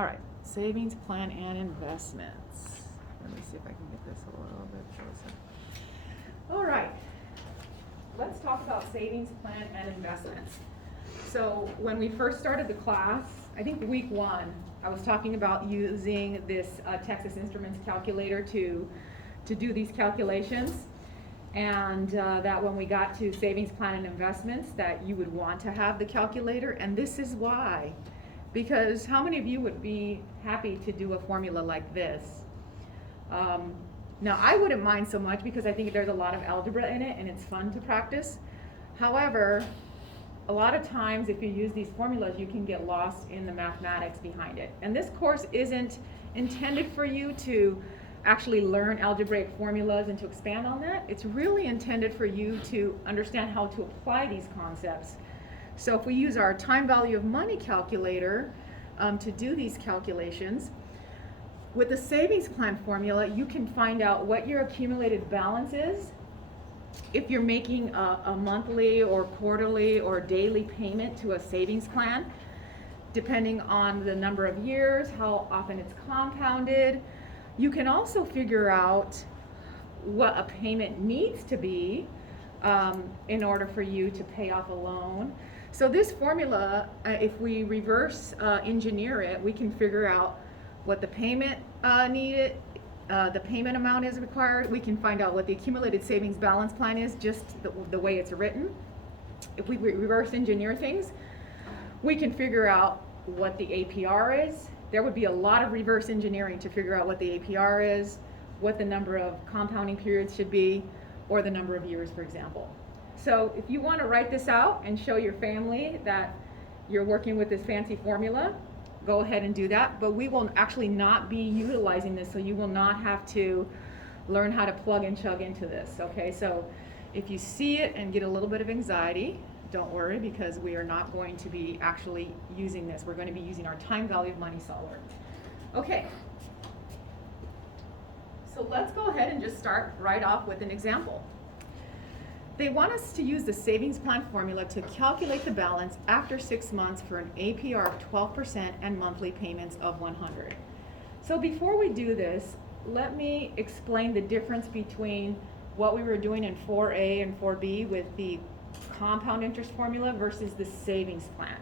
All right, savings plan and investments. Let me see if I can get this a little bit closer. All right, let's talk about savings plan and investments. So when we first started the class, I think week 1, I was talking about using this Texas Instruments calculator to do these calculations. And that when we got to savings plan and investments, that you would want to have the calculator, and this is why. Because how many of you would be happy to do a formula like this? Now, I wouldn't mind so much because I think there's a lot of algebra in it and it's fun to practice. However, a lot of times if you use these formulas, you can get lost in the mathematics behind it. And this course isn't intended for you to actually learn algebraic formulas and to expand on that. It's really intended for you to understand how to apply these concepts. So if we use our time value of money calculator to do these calculations, with the savings plan formula, you can find out what your accumulated balance is if you're making a monthly or quarterly or daily payment to a savings plan, depending on the number of years, how often it's compounded. You can also figure out what a payment needs to be in order for you to pay off a loan. So this formula, if we reverse engineer it, we can figure out what the payment needed, the payment amount is required. We can find out what the accumulated savings balance plan is, just the way it's written. If we reverse engineer things, we can figure out what the APR is. There would be a lot of reverse engineering to figure out what the APR is, what the number of compounding periods should be, or the number of years, for example. So if you want to write this out and show your family that you're working with this fancy formula, go ahead and do that. But we will actually not be utilizing this, so you will not have to learn how to plug and chug into this, okay? So if you see it and get a little bit of anxiety, don't worry, because we are not going to be actually using this. We're going to be using our time value of money solver. Okay. So let's go ahead and just start right off with an example. They want us to use the savings plan formula to calculate the balance after 6 months for an APR of 12% and monthly payments of $100. So before we do this, let me explain the difference between what we were doing in 4A and 4B with the compound interest formula versus the savings plan.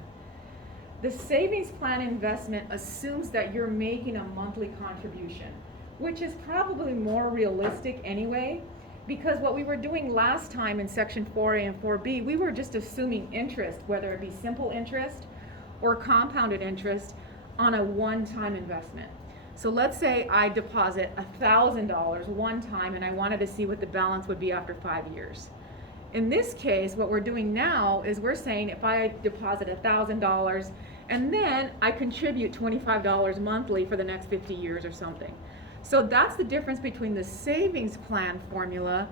The savings plan investment assumes that you're making a monthly contribution, which is probably more realistic anyway, because what we were doing last time in section 4A and 4B, we were just assuming interest, whether it be simple interest or compounded interest, on a one-time investment. So let's say I deposit $1,000 one time and I wanted to see what the balance would be after 5 years. In this case, what we're doing now is we're saying if I deposit $1,000 and then I contribute $25 monthly for the next 50 years or something. So that's the difference between the savings plan formula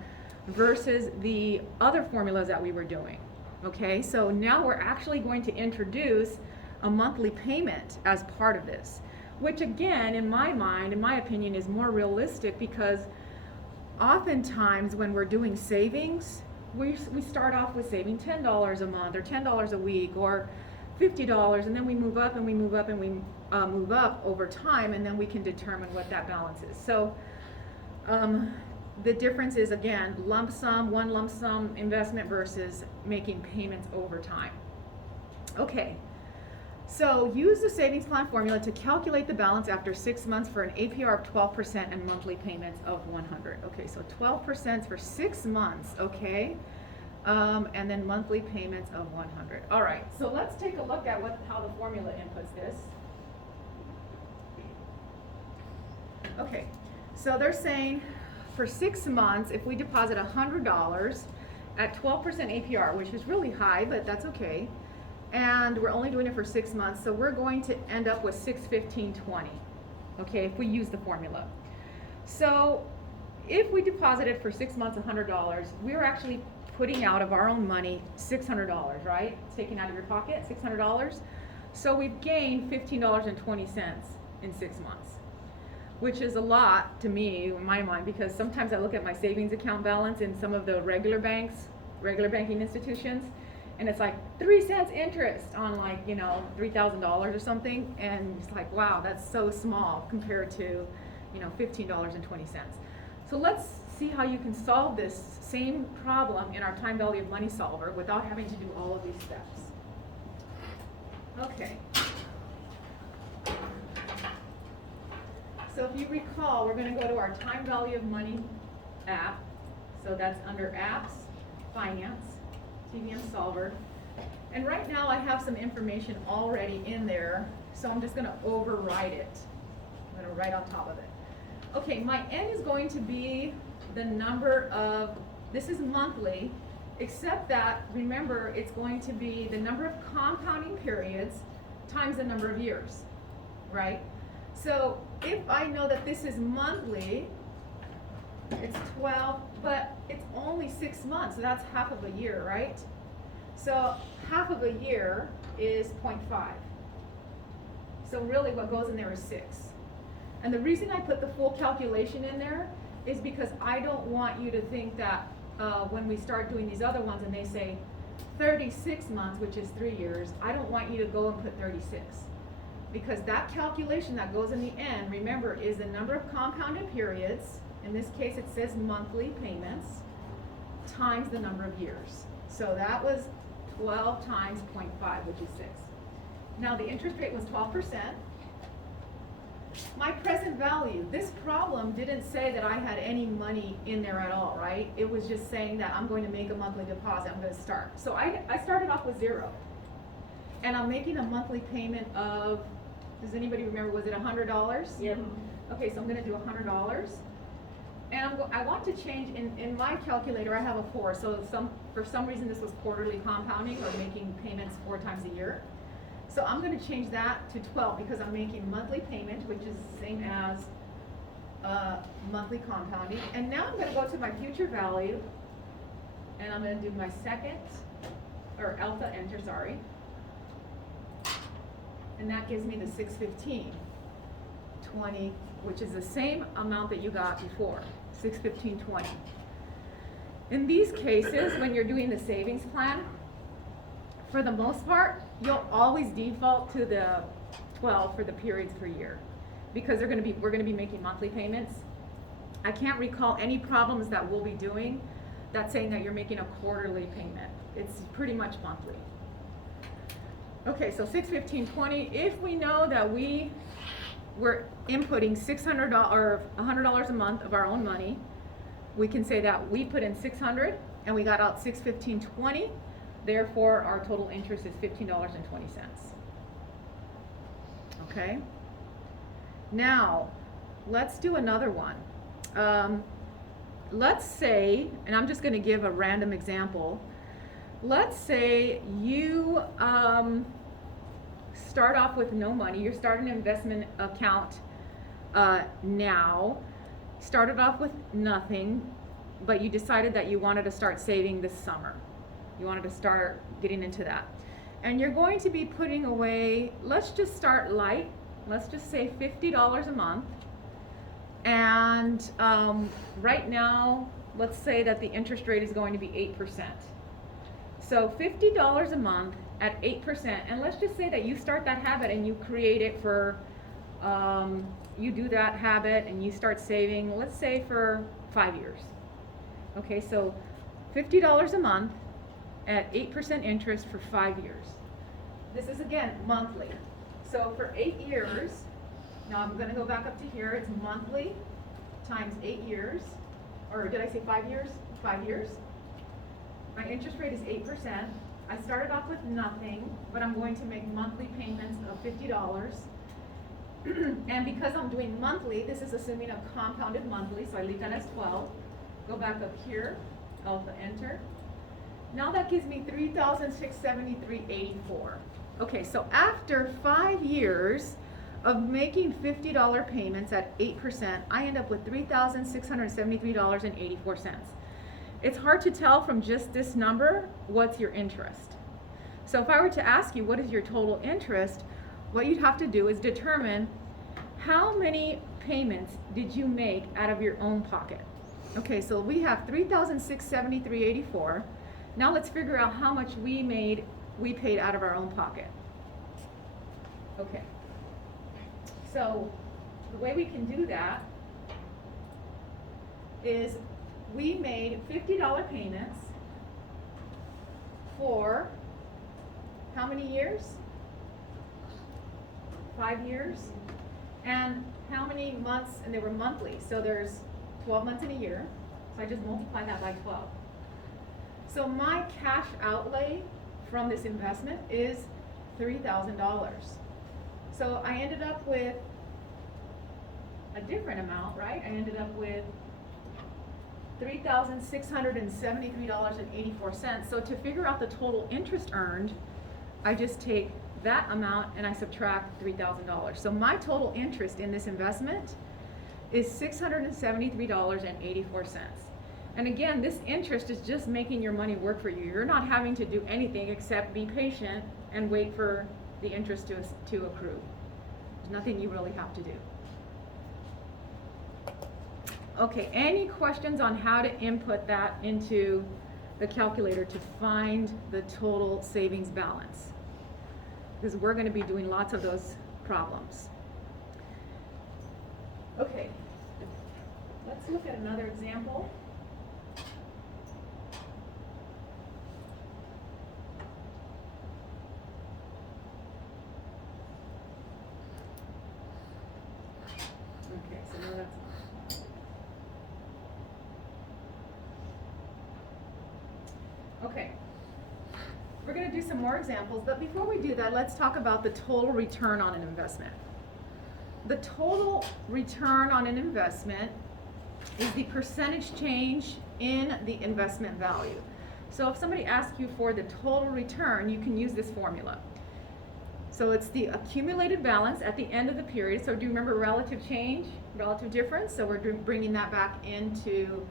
versus the other formulas that we were doing. Okay, so now we're actually going to introduce a monthly payment as part of this, which again, in my mind, in my opinion, is more realistic, because oftentimes when we're doing savings, we start off with saving $10 a month or $10 a week or $50, and then we move up and we move up and we move up over time, and then we can determine what that balance is. So the difference is, again, lump sum, one lump sum investment versus making payments over time. Okay, so use the savings plan formula to calculate the balance after 6 months for an APR of 12% and monthly payments of $100. Okay, so 12% for 6 months, okay? And then monthly payments of $100. All right, so let's take a look at how the formula inputs this. Okay, so they're saying for 6 months, if we deposit $100 at 12% APR, which is really high, but that's okay, and we're only doing it for 6 months, so we're going to end up with $615.20, okay, if we use the formula. So if we deposited for 6 months $100, we're actually putting out of our own money $600, right? It's taken out of your pocket, $600. So we've gained $15.20 in 6 months, which is a lot to me, in my mind, because sometimes I look at my savings account balance in some of the regular banks, regular banking institutions, and it's like 3 cents interest on like, you know, $3,000 or something, and it's like, wow, that's so small compared to, you know, $15.20. So let's see how you can solve this same problem in our time value of money solver without having to do all of these steps. Okay. So if you recall, we're going to go to our time value of money app. So that's under apps, finance, TVM solver. And right now I have some information already in there, so I'm just going to override it. I'm going to write on top of it. Okay, my N is going to be the number of, this is monthly, except that, remember, it's going to be the number of compounding periods times the number of years, right? So if I know that this is monthly, it's 12, but it's only 6 months, so that's half of a year, right? So half of a year is 0.5. So really what goes in there is 6. And the reason I put the full calculation in there is because I don't want you to think that when we start doing these other ones and they say 36 months, which is 3 years, I don't want you to go and put 36. Because that calculation that goes in the end, remember, is the number of compounded periods, in this case it says monthly payments, times the number of years. So that was 12 times 0.5, which is 6. Now the interest rate was 12%. My present value, this problem didn't say that I had any money in there at all, right? It was just saying that I'm going to make a monthly deposit, I'm going to start. So I started off with 0. And I'm making a monthly payment of, does anybody remember, was it $100? Yep. Okay, so I'm going to do $100. And I want to change, in my calculator I have a 4, so for some reason this was quarterly compounding or making payments 4 times a year. So I'm going to change that to 12 because I'm making monthly payment, which is the same as monthly compounding. And now I'm going to go to my future value, and I'm going to do my second, or alpha enter, sorry. And that gives me the 615.20, which is the same amount that you got before, 615.20. In these cases, when you're doing the savings plan, for the most part, you'll always default to the 12 for the periods per year, because we're going to be making monthly payments. I can't recall any problems that we'll be doing that's saying that you're making a quarterly payment. It's pretty much monthly. Okay, so 615.20. If we know that we were inputting $600 or $100 a month of our own money, we can say that we put in $600 and we got out $615.20. Therefore, our total interest is $15.20. Okay. Now, let's do another one. Let's say, and I'm just going to give a random example. Let's say you start off with no money. You start an investment account now. Started off with nothing, but you decided that you wanted to start saving this summer. You wanted to start getting into that. And you're going to be putting away, let's just start light. Let's just say $50 a month. And right now, let's say that the interest rate is going to be 8%. So $50 a month at 8%, and let's just say that you start that habit and you create it for, you do that habit and you start saving, let's say for 5 years. Okay, so $50 a month at 8% interest for 5 years. This is again monthly. So for 8 years, now I'm going to go back up to here, it's monthly times 8 years, or did I say 5 years? 5 years. My interest rate is 8%. I started off with nothing, but I'm going to make monthly payments of $50. And because I'm doing monthly, this is assuming a compounded monthly, so I leave that as 12. Go back up here, alpha enter. Now that gives me $3,673.84. Okay, so after 5 years of making $50 payments at 8%, I end up with $3,673.84. It's hard to tell from just this number what's your interest. So if I were to ask you what is your total interest, what you'd have to do is determine how many payments did you make out of your own pocket. Okay, so we have $3,673.84. Now let's figure out how much we paid out of our own pocket. Okay. So the way we can do that is we made $50 payments for how many years? 5 years. And how many months? And they were monthly. So there's 12 months in a year. So I just multiply that by 12. So my cash outlay from this investment is $3,000. So I ended up with a different amount, right? I ended up with $3,673.84. So to figure out the total interest earned, I just take that amount and I subtract $3,000. So my total interest in this investment is $673.84. And again, this interest is just making your money work for you. You're not having to do anything except be patient and wait for the interest to accrue. There's nothing you really have to do. Okay, any questions on how to input that into the calculator to find the total savings balance? Because we're going to be doing lots of those problems. Okay, let's look at another example. Okay, so no, that's not. Okay, we're going to do some more examples, but before we do that, let's talk about the total return on an investment. The total return on an investment is the percentage change in the investment value. So if somebody asks you for the total return, you can use this formula. So it's the accumulated balance at the end of the period. So do you remember relative change, relative difference? So we're bringing that back into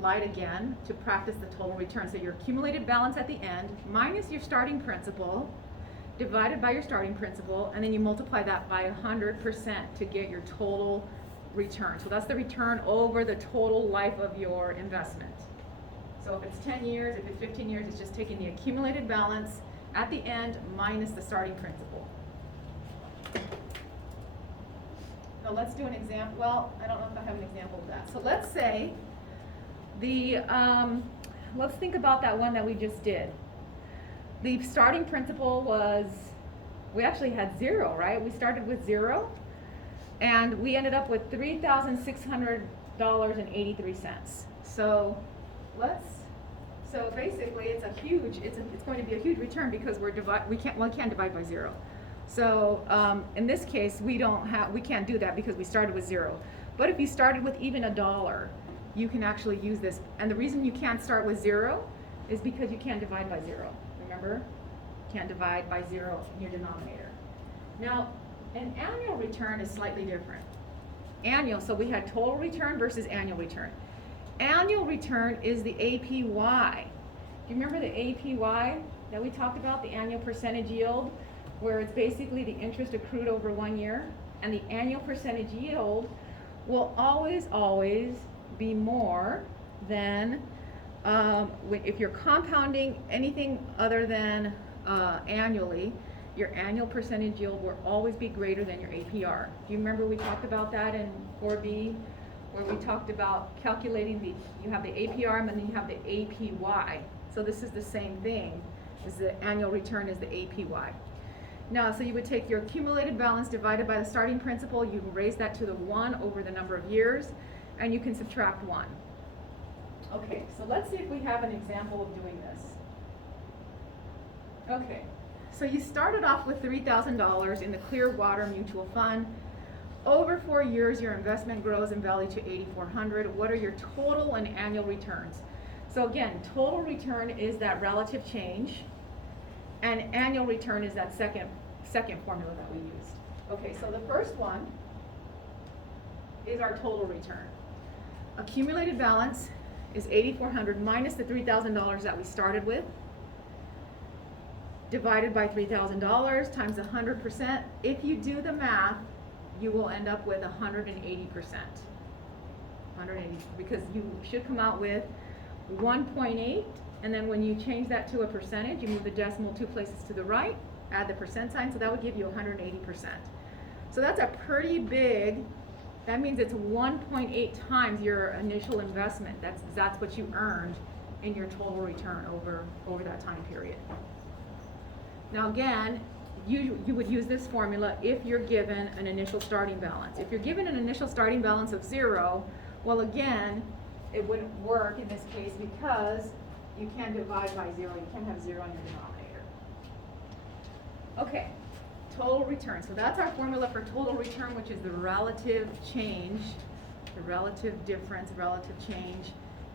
light again to practice the total return. So your accumulated balance at the end minus your starting principal divided by your starting principal, and then you multiply that by 100% to get your total return. So that's the return over the total life of your investment. So if it's 10 years, if it's 15 years, it's just taking the accumulated balance at the end minus the starting principal. Now let's do an example. Well, I don't know if I have an example of that. So let's say let's think about that one that we just did. The starting principal was, we actually had 0, right? We started with 0, and we ended up with $3,600.83. So so basically it's going to be a huge return because we can't divide by 0. So in this case, we can't do that because we started with 0. But if you started with even $1, you can actually use this. And the reason you can't start with 0 is because you can't divide by 0. Remember? Can't divide by 0 in your denominator. Now, an annual return is slightly different. Annual, so we had total return versus annual return. Annual return is the APY. Do you remember the APY that we talked about, the annual percentage yield, where it's basically the interest accrued over 1 year? And the annual percentage yield will always be more than if you're compounding anything other than annually, your annual percentage yield will always be greater than your APR. Do you remember we talked about that in 4B, where we talked about calculating you have the APR and then you have the APY. So this is the same thing, is the annual return is the APY. Now, so you would take your accumulated balance divided by the starting principal, you can raise that to the 1 over the number of years, and you can subtract 1. Okay, so let's see if we have an example of doing this. Okay, so you started off with $3,000 in the Clearwater Mutual Fund. Over 4 years, your investment grows in value to $8,400. What are your total and annual returns? So again, total return is that relative change, and annual return is that second formula that we used. Okay, so the first one is our total return. Accumulated balance is $8,400 minus the $3,000 that we started with, divided by $3,000 times 100%. If you do the math, you will end up with 180%. 180, because you should come out with 1.8, and then when you change that to a percentage, you move the decimal 2 places to the right, add the percent sign, so that would give you 180%. So that's a pretty big, that means it's 1.8 times your initial investment. That's what you earned in your total return over that time period. Now again, you would use this formula if you're given an initial starting balance. If you're given an initial starting balance of 0, well again, it wouldn't work in this case because you can't divide by 0. You can't have 0 in your denominator. Okay, total return. So that's our formula for total return, which is the relative change, the relative difference, relative change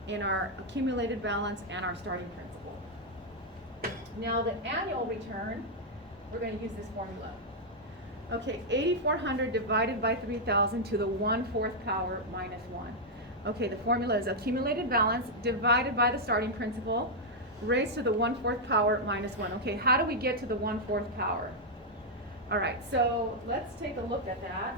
in our accumulated balance and our starting principal. Now the annual return, we're going to use this formula. Okay, 8,400 divided by 3,000 to the 1/4 power minus 1. Okay, the formula is accumulated balance divided by the starting principal raised to the 1/4 power minus 1. Okay, how do we get to the 1/4 power? All right, so let's take a look at that.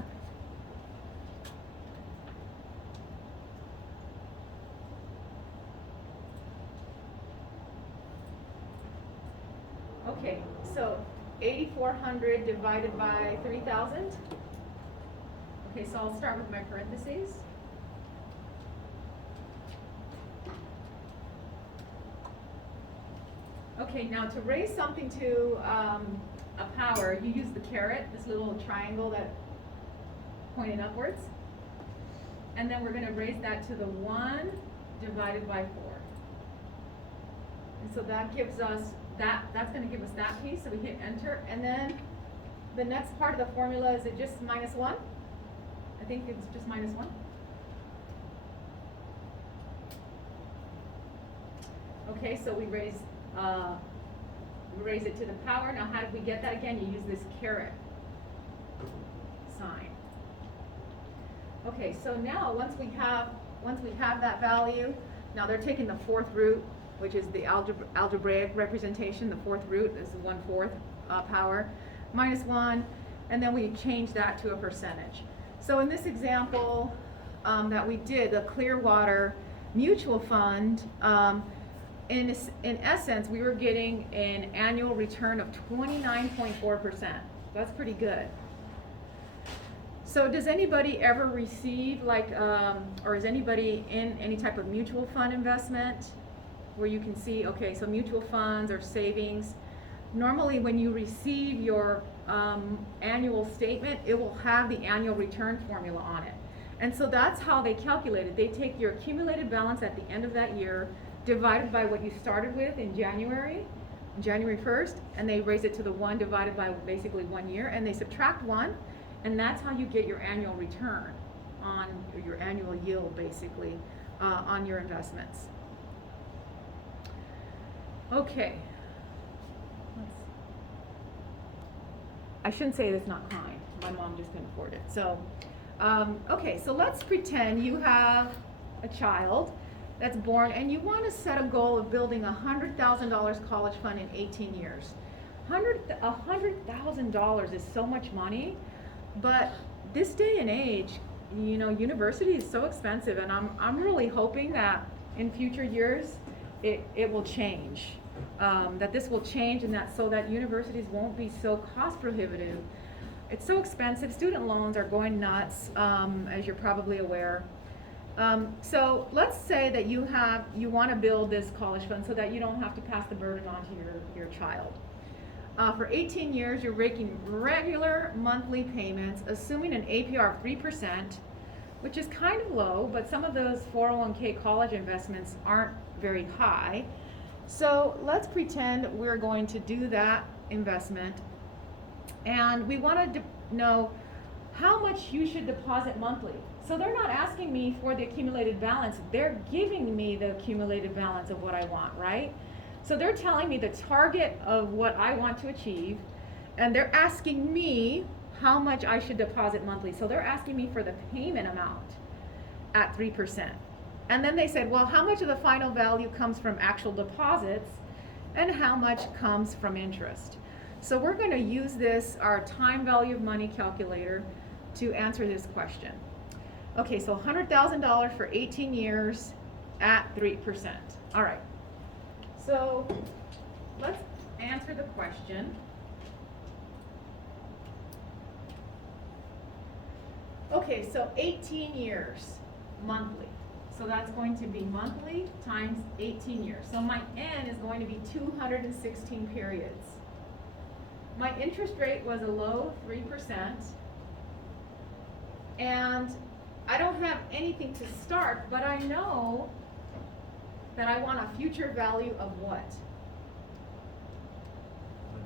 Okay, so 8,400 divided by 3,000. Okay, so I'll start with my parentheses. Okay, now to raise something to a power, you use the caret, this little triangle that pointed upwards. And then we're going to raise that to the 1 divided by 4. And so that gives us that's going to give us that piece, so we hit enter. And then the next part of the formula, is it just minus 1? I think it's just minus 1. Okay, so we raise it to the power. Now how did we get that again? You use this caret sign. Okay, so now once we have that value, now they're taking the 4th root, which is the algebraic representation. The 4th root is 1/4 power minus 1, and then we change that to a percentage. So in this example that we did, the Clearwater Mutual Fund, in essence, we were getting an annual return of 29.4%. That's pretty good. So does anybody ever receive or is anybody in any type of mutual fund investment where you can see, okay, so mutual funds or savings, normally when you receive your annual statement, it will have the annual return formula on it. And so that's how they calculate it. They take your accumulated balance at the end of that year, divided by what you started with in January 1st, and they raise it to the 1 divided by basically 1 year, and they subtract 1, and that's how you get your annual return on your annual yield, basically, on your investments. Okay. I shouldn't say it's not kind. My mom just couldn't afford it. So, okay, so let's pretend you have a child that's born and you want to set a goal of building a $100,000 college fund in 18 years. $100,000 is so much money, but this day and age, you know, university is so expensive, and I'm really hoping that in future years it will change. That this will change, and that so that universities won't be so cost prohibitive. It's so expensive. Student loans are going nuts, as you're probably aware. So let's say that you want to build this college fund so that you don't have to pass the burden on to your child. For 18 years, you're making regular monthly payments, assuming an APR of 3%, which is kind of low, but some of those 401k college investments aren't very high. So let's pretend we're going to do that investment, and we want to know how much you should deposit monthly. So they're not asking me for the accumulated balance, they're giving me the accumulated balance of what I want, right? So they're telling me the target of what I want to achieve, and they're asking me how much I should deposit monthly. So they're asking me for the payment amount at 3%. And then they said, well, how much of the final value comes from actual deposits and how much comes from interest? So we're going to use our time value of money calculator to answer this question. Okay, so $100,000 for 18 years at 3%. All right, so let's answer the question. Okay, so 18 years monthly. So that's going to be monthly times 18 years. So my N is going to be 216 periods. My interest rate was a low 3%. And I don't have anything to start, but I know that I want a future value of what?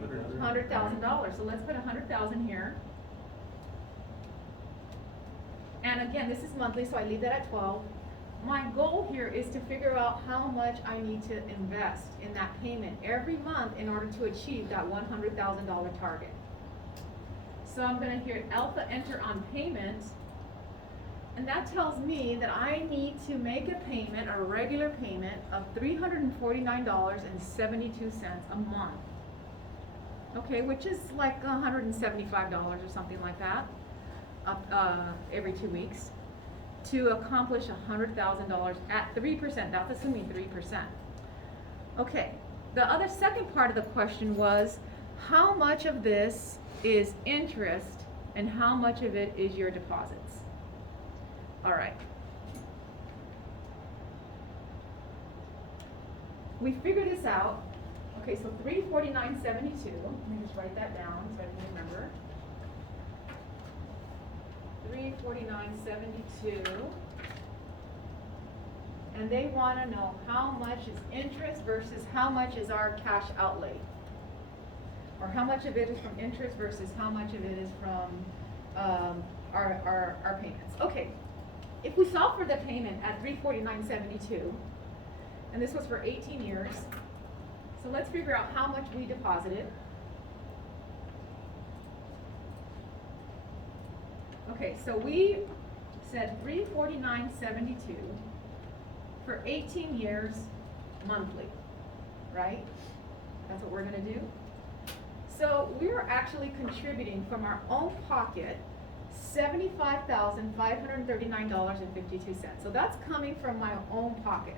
$100,000. So let's put 100,000 here. And again, this is monthly, so I leave that at 12. My goal here is to figure out how much I need to invest in that payment every month in order to achieve that $100,000 target. So I'm going to hit alpha enter on payment, and that tells me that I need to make a payment, a regular payment of $349.72 a month. Okay, which is like $175 or something like that, every 2 weeks, to accomplish $100,000 at 3%. That's assuming 3%. Okay, the other second part of the question was, how much of this is interest and how much of it is your deposits? All right. We figure this out. Okay, so $349.72. Let me just write that down so I can remember. $349.72. And they want to know how much is interest versus how much is our cash outlay. Or how much of it is from interest versus how much of it is from our payments. Okay, if we solve for the payment at $349.72, and this was for 18 years, so let's figure out how much we deposited. Okay, so we said $349.72 for 18 years monthly, right? That's what we're going to do. So we're actually contributing from our own pocket $75,539.52. So that's coming from my own pocket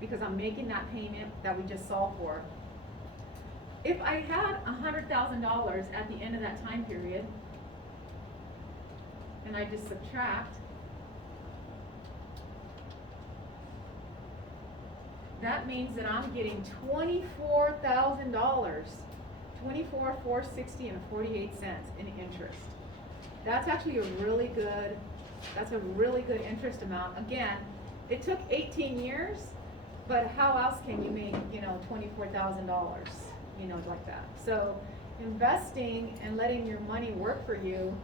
because I'm making that payment that we just solved for. If I had $100,000 at the end of that time period, and I just subtract, that means that I'm getting $24,000, $24,460.48 in interest. That's actually a really good interest amount. Again, it took 18 years, but how else can you make, $24,000, like that? So investing and letting your money work for you,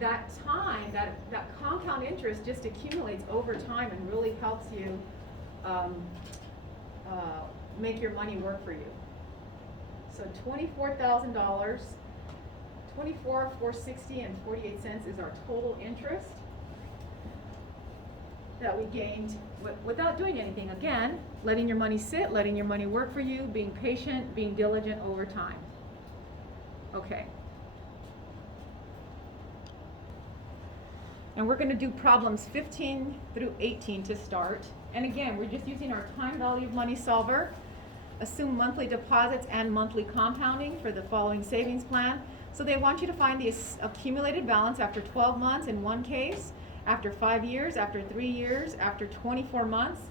that time, that compound interest just accumulates over time and really helps you make your money work for you. So $24,000, $24,460.48 is our total interest that we gained without doing anything. Again, letting your money sit, letting your money work for you, being patient, being diligent over time. Okay. And we're going to do problems 15 through 18 to start. And again, we're just using our time value of money solver. Assume monthly deposits and monthly compounding for the following savings plan. So they want you to find the accumulated balance after 12 months in one case, after 5 years, after 3 years, after 24 months.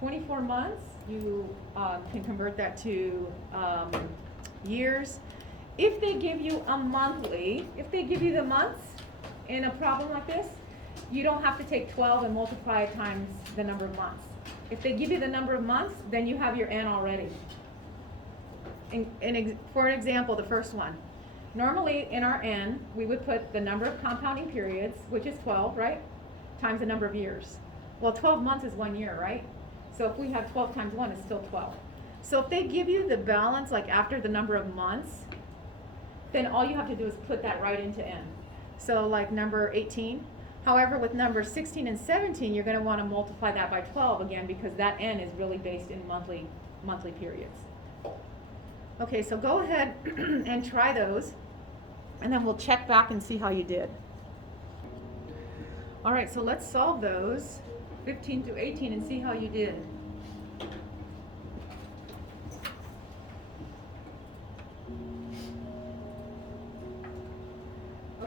24 months, you can convert that to years. If they give you a monthly, if they give you the months in a problem like this, you don't have to take 12 and multiply it times the number of months. If they give you the number of months, then you have your N already. For an example, the first one. Normally in our N, we would put the number of compounding periods, which is 12, right? Times the number of years. Well, 12 months is 1 year, right? So if we have 12 times 1, it's still 12. So if they give you the balance like after the number of months, then all you have to do is put that right into N. So like number 18. However, with numbers 16 and 17, you're going to want to multiply that by 12 again because that N is really based in monthly periods. Okay, so go ahead and try those, and then we'll check back and see how you did. All right, so let's solve those 15 through 18 and see how you did.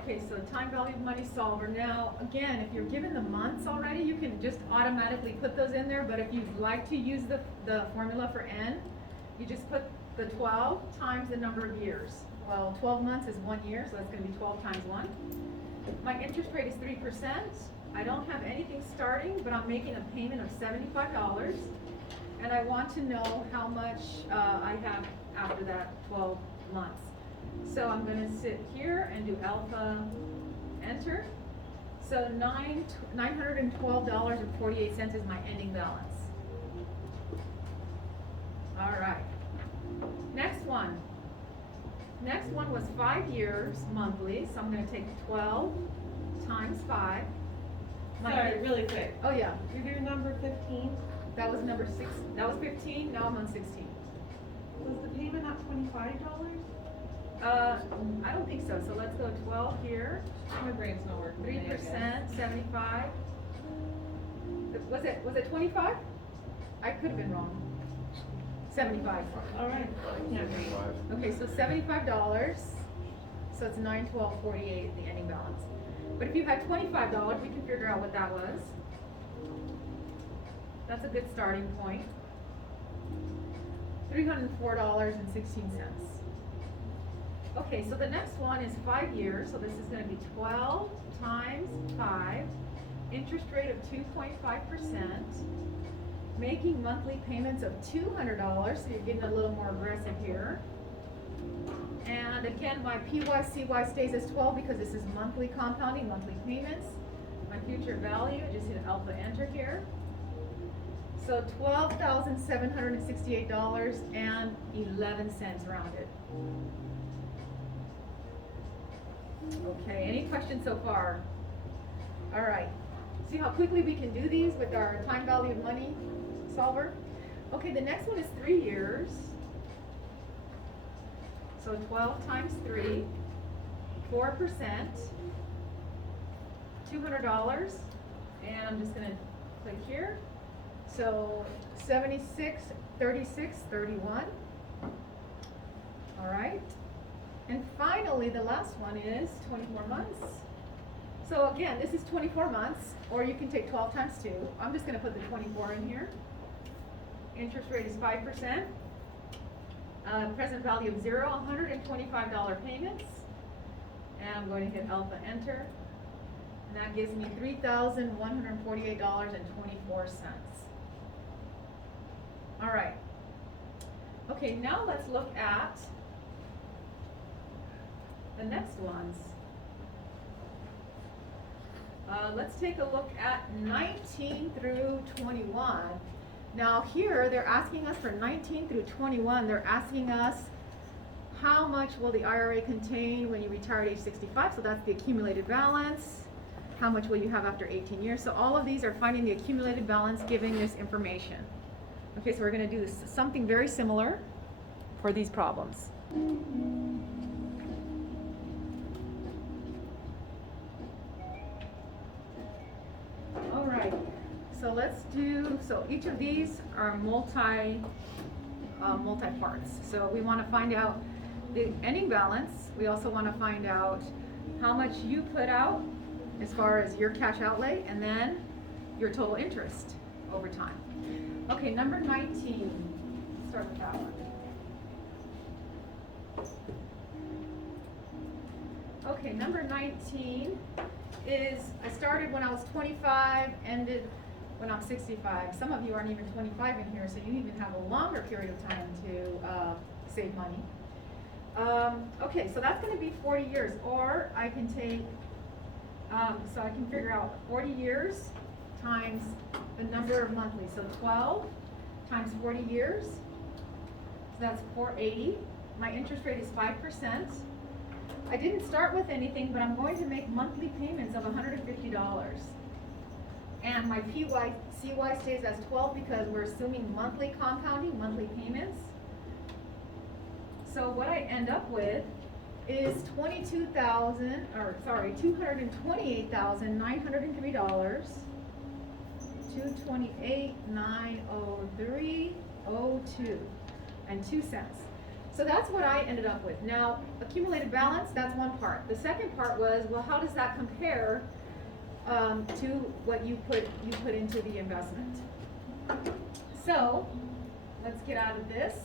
Okay, so time value of money solver. Now, again, if you're given the months already, you can just automatically put those in there, but if you'd like to use the formula for N, you just put the 12 times the number of years. Well, 12 months is 1 year, so that's gonna be 12 times 1. My interest rate is 3%. I don't have anything starting, but I'm making a payment of $75, and I want to know how much I have after that 12 months. So I'm gonna sit here and do alpha, enter. So $912.48 is my ending balance. All right. Next one. Next one was 5 years monthly, so I'm gonna take 12 times 5. Sorry, really quick. Oh yeah, You do number 15. that was number 6. That was 15. Now I'm on 16. Was the payment not $25? I don't think so. So let's go 12 here. My brain's not working. 3%, 75. Was it 25? I could have been wrong. 75. All right. Yeah, great. Okay, so $75. So it's $912.48 the ending balance. But if you had $25, we can figure out what that was. That's a good starting point. $304.16. Okay, so the next one is 5 years, so this is gonna be 12 times 5, interest rate of 2.5%, making monthly payments of $200, so you're getting a little more aggressive here. And again, my PYCY stays as 12 because this is monthly compounding, monthly payments. My future value, just hit alpha enter here. So $12,768.11 rounded. Okay, any questions so far? All right, see how quickly we can do these with our time value of money solver? Okay, the next one is 3 years. So 12 times 3, 4%, $200, and I'm just gonna click here. So 76, 36, 31. All right. And finally, the last one is 24 months. So again, this is 24 months, or you can take 12 times 2. I'm just gonna put the 24 in here. Interest rate is 5%. Present value of 0, $125 payments. And I'm going to hit alpha enter. And that gives me $3,148.24. All right. Okay, now let's look at the next ones. Let's take a look at 19 through 21. Now here, they're asking us for 19 through 21, they're asking us how much will the IRA contain when you retire at age 65, so that's the accumulated balance. How much will you have after 18 years? So all of these are finding the accumulated balance, giving this information. Okay, so we're gonna do something very similar for these problems. All right. So let's do, so each of these are multi-parts. So we want to find out the ending balance. We also want to find out how much you put out as far as your cash outlay, and then your total interest over time. Okay, number 19. Let's start with that one. Okay, number 19 is, I started when I was 25, ended when I'm 65. Some of you aren't even 25 in here, so you even have a longer period of time to save money. Okay, so that's going to be 40 years, or I can take, so I can figure out 40 years times the number of monthly. So 12 times 40 years, so that's 480. My interest rate is 5%. I didn't start with anything, but I'm going to make monthly payments of $150. And my PYCY stays as 12 because we're assuming monthly compounding, monthly payments. So what I end up with is $228,903. $228,903.02 and 2 cents. So that's what I ended up with. Now, accumulated balance, that's one part. The second part was, well, how does that compare to what you put into the investment? So, let's get out of this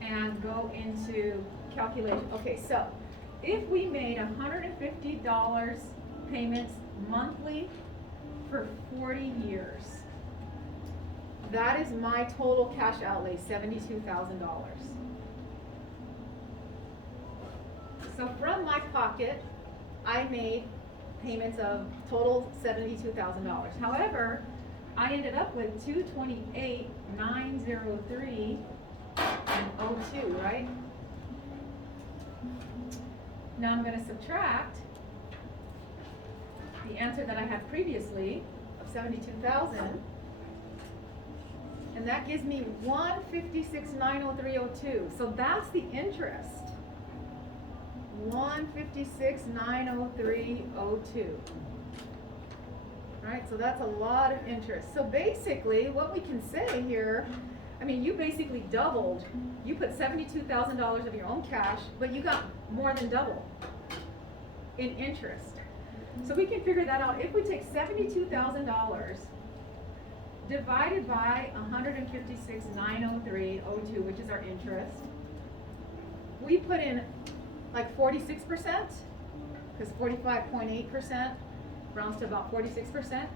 and go into calculation. Okay, so if we made $150 payments monthly for 40 years, that is my total cash outlay, $72,000. So from my pocket, I made payments of total $72,000. However, I ended up with $228,903 and 02, right? Now I'm going to subtract the answer that I had previously of 72,000, and that gives me 156,903.02. So that's the interest. 156,903.02. Right, so that's a lot of interest. So basically, what we can say here, I mean, you basically doubled. You put $72,000 of your own cash, but you got more than double in interest. So we can figure that out. If we take $72,000 divided by 156,903.02, which is our interest, we put in like 46%, because 45.8% rounds to about 46%,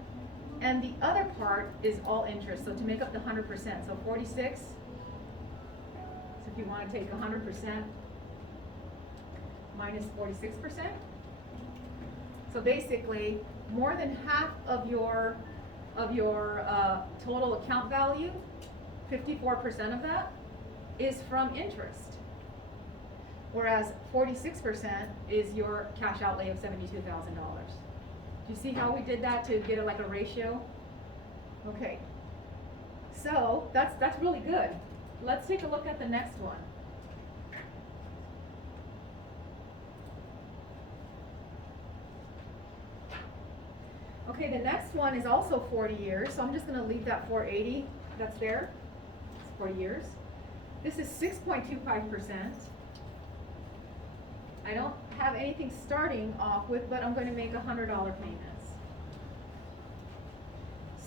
and the other part is all interest, so to make up the 100%, so 46, so if you want to take 100% minus 46%, so basically more than half of your total account value, 54% of that, is from interest, whereas 46% is your cash outlay of $72,000. Do you see how we did that to get it like a ratio? Okay, so that's really good. Let's take a look at the next one. Okay, the next one is also 40 years, so I'm just going to leave that 480 that's there. It's 40 years. This is 6.25%. I don't have anything starting off with, but I'm going to make $100 payments.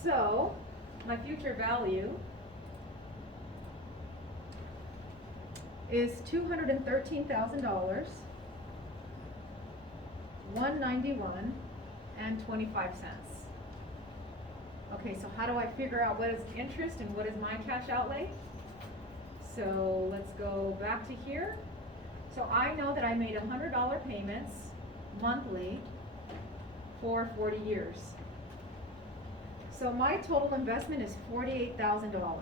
So, my future value is $213,000, $191.25. Okay, so how do I figure out what is interest and what is my cash outlay? So let's go back to here. So I know that I made $100 payments monthly for 40 years. So my total investment is $48,000.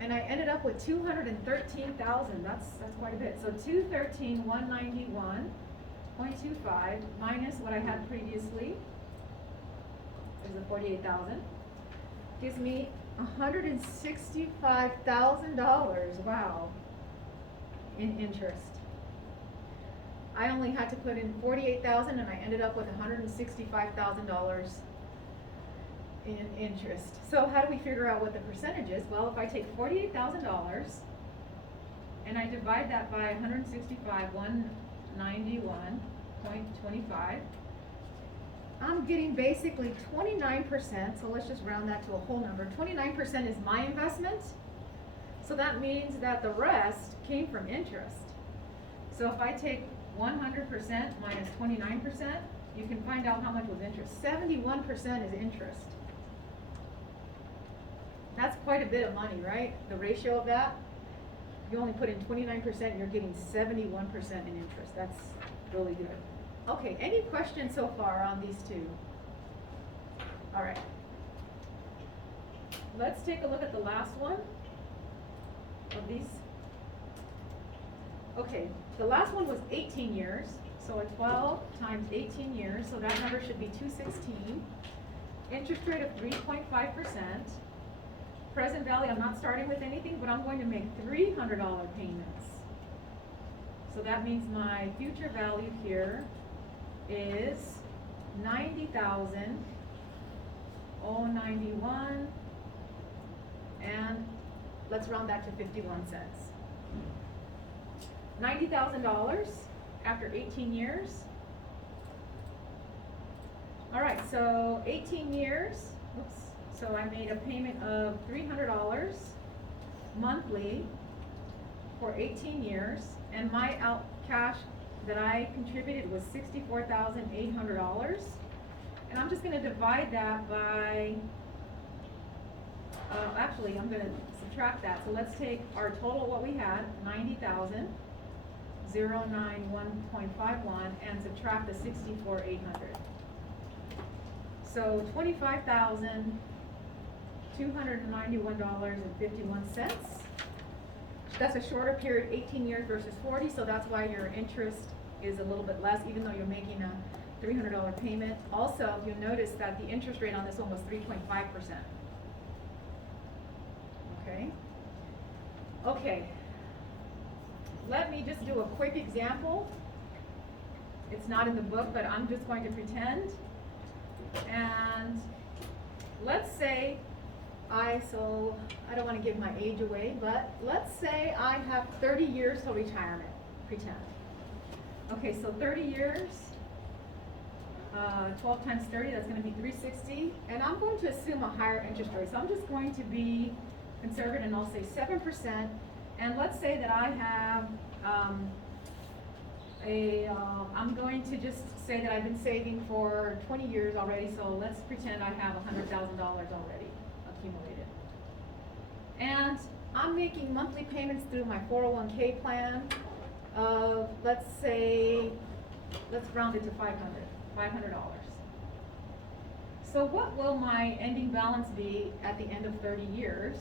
And I ended up with $213,000. That's quite a bit. So $213,191.25 minus what I had previously is the $48,000. Gives me $165,000. Wow. In interest. I only had to put in $48,000 and I ended up with $165,000 in interest. So how do we figure out what the percentage is? Well, if I take $48,000 and I divide that by 191.25, I'm getting basically 29%, so let's just round that to a whole number. 29% is my investment. So that means that the rest came from interest. So if I take 100% minus 29%, you can find out how much was interest. 71% is interest. That's quite a bit of money, right? The ratio of that, you only put in 29%, you're getting 71% in interest. That's really good. Okay, any questions so far on these two? All right. Let's take a look at the last one of these. Okay, the last one was 18 years. So a 12 times 18 years, so that number should be 216. Interest rate of 3.5%. Present value, I'm not starting with anything, but I'm going to make $300 payments. So that means my future value here is $90,091 and let's round that to 51 cents. $90,000 after 18 years. All right, so 18 years, oops, so I made a payment of $300 monthly for 18 years, and my cash that I contributed was $64,800. And I'm just gonna divide that by, actually, I'm gonna subtract that. So let's take our total, what we had, 90,000, 091.51, and subtract the 64,800. So $25,291.51. That's a shorter period, 18 years versus 40, so that's why your interest is a little bit less, even though you're making a $300 payment. Also, you'll notice that the interest rate on this one was 3.5%. Okay? Okay. Let me just do a quick example. It's not in the book, but I'm just going to pretend. And let's say I don't want to give my age away, but let's say I have 30 years till retirement, pretend. Okay, so 30 years, 12 times 30, that's going to be 360. And I'm going to assume a higher interest rate. So I'm just going to be conservative and I'll say 7%. And let's say that I have I'm going to just say that I've been saving for 20 years already. So let's pretend I have $100,000 already accumulated. And I'm making monthly payments through my 401k plan of, let's round it to $500. So what will my ending balance be at the end of 30 years?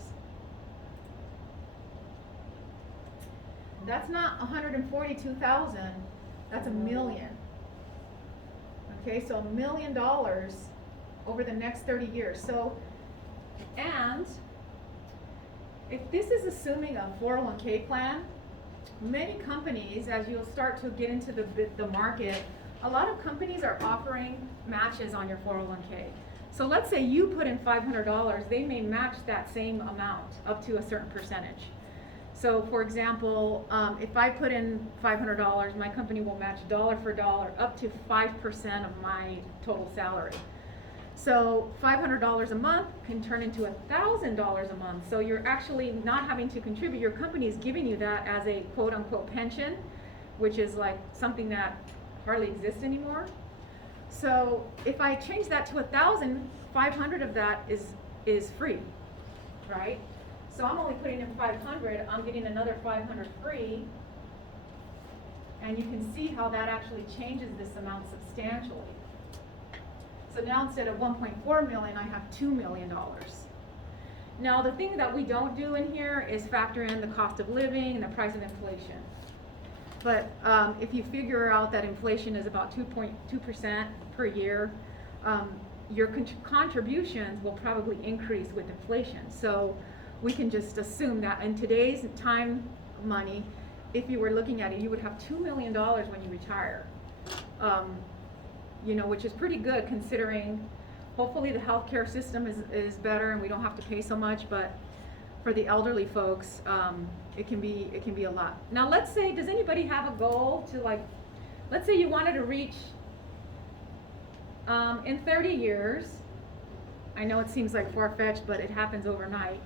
That's not 142,000, that's $1 million. Okay, so $1 million over the next 30 years. So, and if this is assuming a 401k plan, many companies, as you'll start to get into the market, a lot of companies are offering matches on your 401k. So let's say you put in $500, they may match that same amount up to a certain percentage. So for example, if I put in $500, my company will match dollar for dollar up to 5% of my total salary. So $500 a month can turn into $1,000 a month. So you're actually not having to contribute. Your company is giving you that as a quote unquote pension, which is like something that hardly exists anymore. So if I change that to 1,000, 500 of that is free, right? So I'm only putting in 500, I'm getting another 500 free. And you can see how that actually changes this amount substantially. So now instead of 1.4 million, I have $2 million. Now the thing that we don't do in here is factor in the cost of living and the price of inflation. But if you figure out that inflation is about 2.2% per year, your contributions will probably increase with inflation. So we can just assume that in today's time money, if you were looking at it, you would have $2 million when you retire. Which is pretty good considering hopefully the healthcare system is better and we don't have to pay so much, but for the elderly folks, it can be a lot. Now let's say, does anybody have a goal to let's say you wanted to reach, in 30 years, I know it seems like far-fetched, but it happens overnight.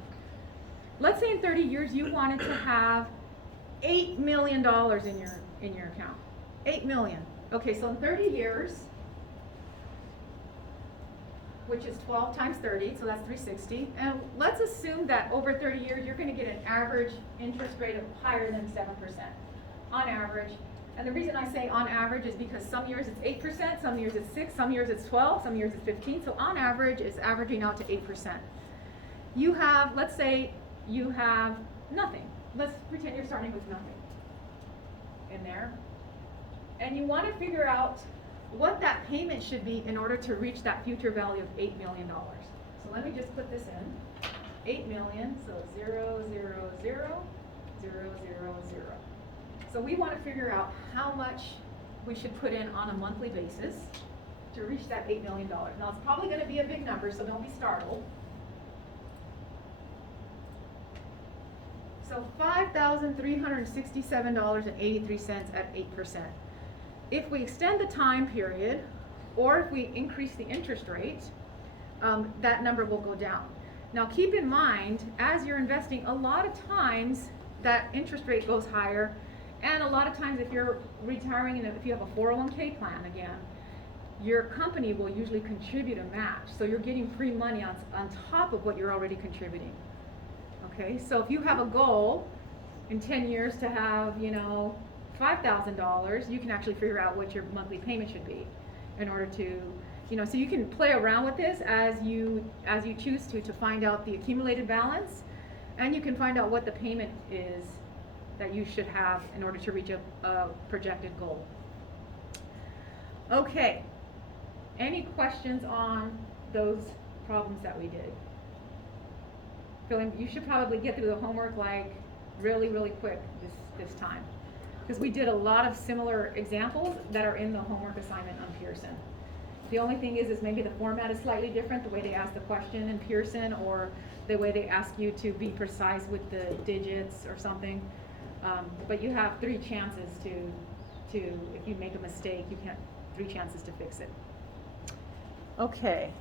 Let's say in 30 years you wanted to have $8 million in your account. 8 million. Okay, so in 30 years, which is 12 times 30, so that's 360. And let's assume that over 30 years, you're gonna get an average interest rate of higher than 7% on average. And the reason I say on average is because some years it's 8%, some years it's 6, some years it's 12, some years it's 15. So on average, it's averaging out to 8%. You have, let's say you have nothing. Let's pretend you're starting with nothing in there. And you wanna figure out what that payment should be in order to reach that future value of $8 million. So let me just put this in. 8 million, so 0, 0, 0, 0, 0, 0. So we want to figure out how much we should put in on a monthly basis to reach that $8 million. Now it's probably going to be a big number, so don't be startled. So $5,367.83 at 8%. If we extend the time period, or if we increase the interest rate, that number will go down. Now keep in mind, as you're investing, a lot of times that interest rate goes higher, and a lot of times if you're retiring and if you have a 401k plan again, your company will usually contribute a match. So you're getting free money on top of what you're already contributing. Okay, so if you have a goal in 10 years to have, $5,000, you can actually figure out what your monthly payment should be in order to, so you can play around with this as you choose to find out the accumulated balance, and you can find out what the payment is that you should have in order to reach a projected goal. Okay, any questions on those problems that we did? Feeling you should probably get through the homework like really, really quick this time, because we did a lot of similar examples that are in the homework assignment on Pearson. The only thing is maybe the format is slightly different, the way they ask the question in Pearson, or the way they ask you to be precise with the digits or something. But you have 3 chances to if you make a mistake, you can 3 chances to fix it. Okay.